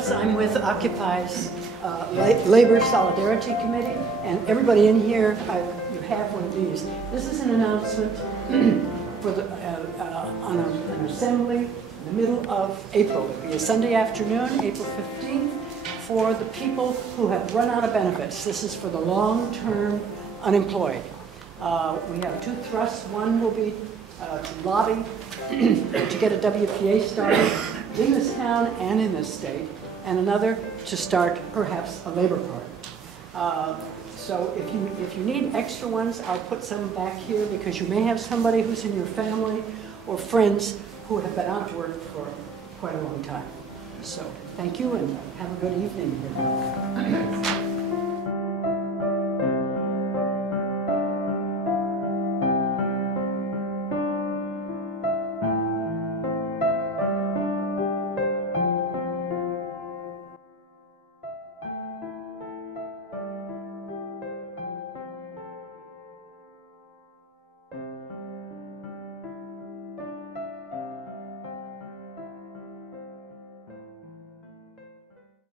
Ellis. I'm with Occupy's Labor Solidarity Committee, and everybody in here, you have one of these. This is an announcement for the, on an assembly in the middle of April. It'll be a Sunday afternoon, April 15th, for the people who have run out of benefits. This is for the long-term unemployed. We have two thrusts. One will be to lobby to get a WPA started in this town and in this state, and another to start perhaps a labor party. So if you need extra ones, I'll put some back here because you may have somebody who's in your family or friends who have been out of work for quite a long time. So thank you and have a good evening.